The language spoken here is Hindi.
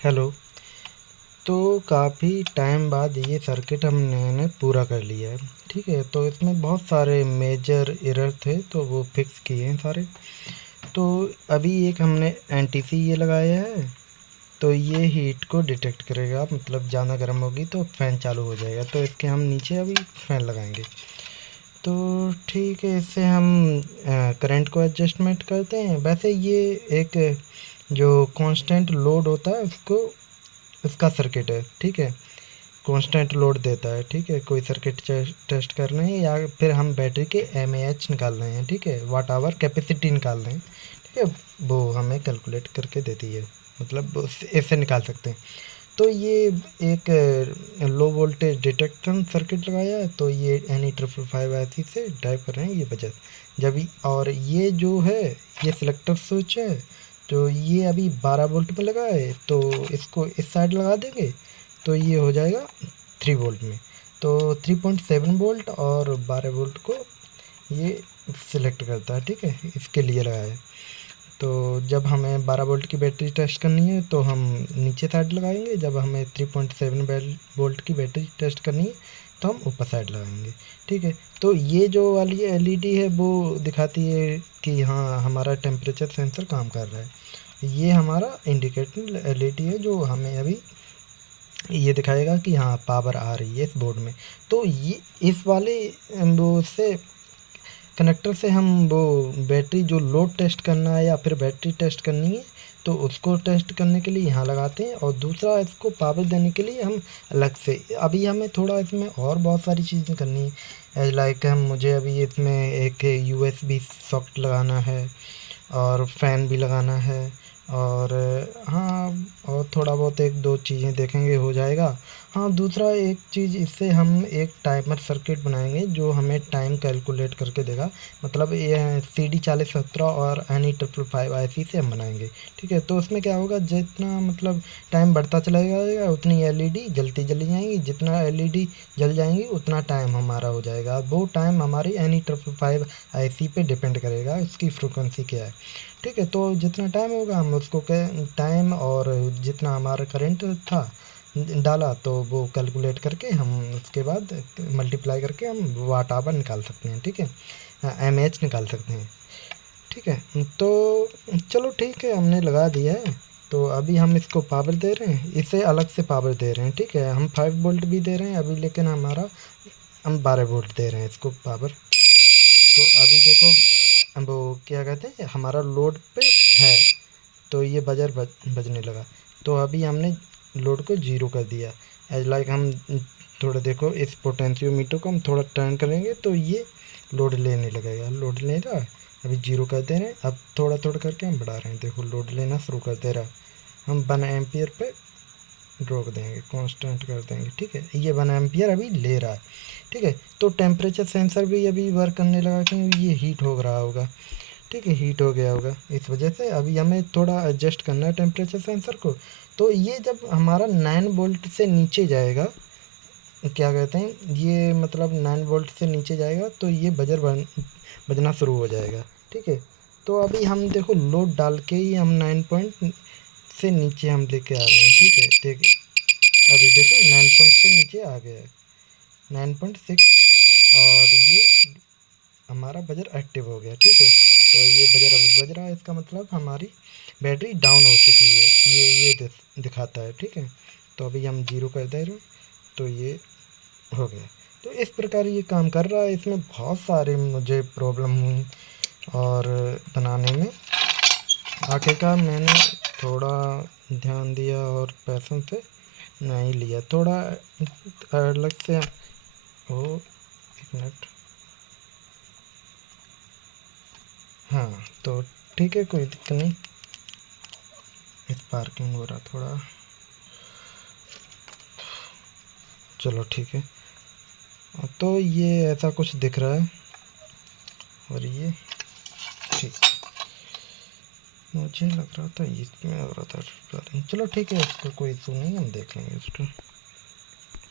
हेलो। तो काफ़ी टाइम बाद ये सर्किट हमने पूरा कर लिया है। ठीक है, तो इसमें बहुत सारे मेजर एरर थे तो वो फिक्स किए हैं सारे। तो अभी एक हमने एनटीसी ये लगाया है, तो ये हीट को डिटेक्ट करेगा, मतलब ज़्यादा गर्म होगी तो फ़ैन चालू हो जाएगा। तो इसके हम नीचे अभी फ़ैन लगाएंगे। तो ठीक है, इससे हम करंट को एडजस्टमेंट करते हैं। वैसे ये एक जो कांस्टेंट लोड होता है उसको, उसका सर्किट है। ठीक है, कांस्टेंट लोड देता है। ठीक है, कोई सर्किट टेस्ट कर रहे हैं या फिर हम बैटरी के एमएएच निकाल रहे हैं। ठीक है, वाट आवर कैपेसिटी निकाल रहे हैं। ठीक है, वो हमें कैलकुलेट करके देती है, मतलब ऐसे निकाल सकते हैं। तो ये एक लो वोल्टेज डिटेक्शन सर्किट लगाया है। तो ये एनी 555 से ड्राइव कर रहे हैं ये बजाज जब और ये जो है ये सिलेक्टर स्विच है। तो ये अभी 12 वोल्ट में लगा है, तो इसको इस साइड लगा देंगे तो ये हो जाएगा 3 वोल्ट में। तो 3.7 वोल्ट और 12 वोल्ट को ये सिलेक्ट करता है। ठीक है, इसके लिए लगाया है। तो जब हमें 12 वोल्ट की बैटरी टेस्ट करनी है तो हम नीचे साइड लगाएंगे, जब हमें 3.7 वोल्ट की बैटरी टेस्ट करनी है तो हम ऊपर साइड लगाएंगे। ठीक है, तो ये जो वाली एलईडी है वो दिखाती है कि हाँ हमारा टेम्परेचर सेंसर काम कर रहा है। ये हमारा इंडिकेटर एलईडी है जो हमें अभी ये दिखाएगा कि हाँ पावर आ रही है इस बोर्ड में। तो ये इस वाले वो से कनेक्टर से हम वो बैटरी जो लोड टेस्ट करना है या फिर बैटरी टेस्ट करनी है तो उसको टेस्ट करने के लिए यहाँ लगाते हैं, और दूसरा इसको पावर देने के लिए हम अलग से अभी हमें थोड़ा इसमें और बहुत सारी चीज़ें करनी है। लाइक हम मुझे अभी इसमें एक यूएसबी सॉकेट लगाना है और फ़ैन भी लगाना है। और हाँ, और थोड़ा बहुत एक दो चीज़ें देखेंगे हो जाएगा। हाँ, दूसरा एक चीज़ इससे हम एक टाइमर सर्किट बनाएंगे जो हमें टाइम कैलकुलेट करके देगा। मतलब ये CD4017 और NE555 से हम बनाएंगे। ठीक है, तो उसमें क्या होगा, जितना मतलब टाइम बढ़ता चला जाएगा उतनी एलईडी जलती चली जाएंगी, जितना एलईडी जल जाएंगी उतना टाइम हमारा हो जाएगा। वो टाइम हमारी NE555 पे डिपेंड करेगा, उसकी फ्रिक्वेंसी क्या है। ठीक है, तो जितना टाइम होगा हम उसको टाइम और जितना हमारा करंट था डाला तो वो कैलकुलेट करके हम उसके बाद मल्टीप्लाई करके हम वाट आवर निकाल सकते हैं। ठीक है, एमएच निकाल सकते हैं। ठीक है, तो चलो ठीक है, हमने लगा दिया है। तो अभी हम इसको पावर दे रहे हैं, इसे अलग से पावर दे रहे हैं। ठीक है, हम 5 वोल्ट भी दे रहे हैं अभी, लेकिन हमारा हम 12 वोल्ट दे रहे हैं इसको पावर। तो अभी देखो वो क्या कहते हैं हमारा लोड पे है, तो ये बजने लगा। तो अभी हमने लोड को ज़ीरो कर दिया। एज लाइक हम थोड़ा देखो इस पोटेंशियोमीटर को हम थोड़ा टर्न करेंगे तो ये लोड लेने लगेगा। लोड ले रहा है, अभी ज़ीरो कर दे रहे हैं, अब थोड़ा थोड़ा करके हम बढ़ा रहे हैं। देखो लोड लेना शुरू कर दे रहा है। हम 1 एम्पियर पे रोक देंगे, कांस्टेंट कर देंगे। ठीक है, ये 1 एम्पियर अभी ले रहा है। ठीक है, तो टेम्परेचर सेंसर भी अभी वर्क करने लगा क्योंकि ये हीट हो रहा होगा। ठीक है, हीट हो गया होगा इस वजह से। अभी हमें थोड़ा एडजस्ट करना है टेम्परेचर सेंसर को। तो ये जब हमारा 9 वोल्ट से नीचे जाएगा, क्या कहते हैं ये मतलब 9 वोल्ट से नीचे जाएगा तो ये बजना शुरू हो जाएगा। ठीक है, तो अभी हम देखो लोड डाल के ही हम 9 पॉइंट से नीचे हम लेके आ रहे हैं। ठीक है, देखिए अभी देखो 9 पॉइंट से नीचे आ गया है, 9.6, और ये हमारा बजर एक्टिव हो गया। ठीक है, तो ये बजर अभी बज रहा है, इसका मतलब हमारी बैटरी डाउन हो चुकी है, ये दिखाता है। ठीक है, तो अभी हम ज़ीरो कर दे रहे हैं तो ये हो गया। तो इस प्रकार ये काम कर रहा है। इसमें बहुत सारे मुझे प्रॉब्लम हुई और बनाने में आखिरकार मैंने थोड़ा ध्यान दिया और पैसन से नहीं लिया, थोड़ा अलग से। ओ, एक मिनट। हाँ, तो ठीक है, कोई दिक्कत नहीं। पार्किंग हो रहा थोड़ा, चलो ठीक है। तो ये ऐसा कुछ दिख रहा है, और ये ठीक, मुझे लग रहा था इसमें हो रहा था। चलो ठीक है, इसका कोई इशू नहीं, हम देख लेंगे इसको।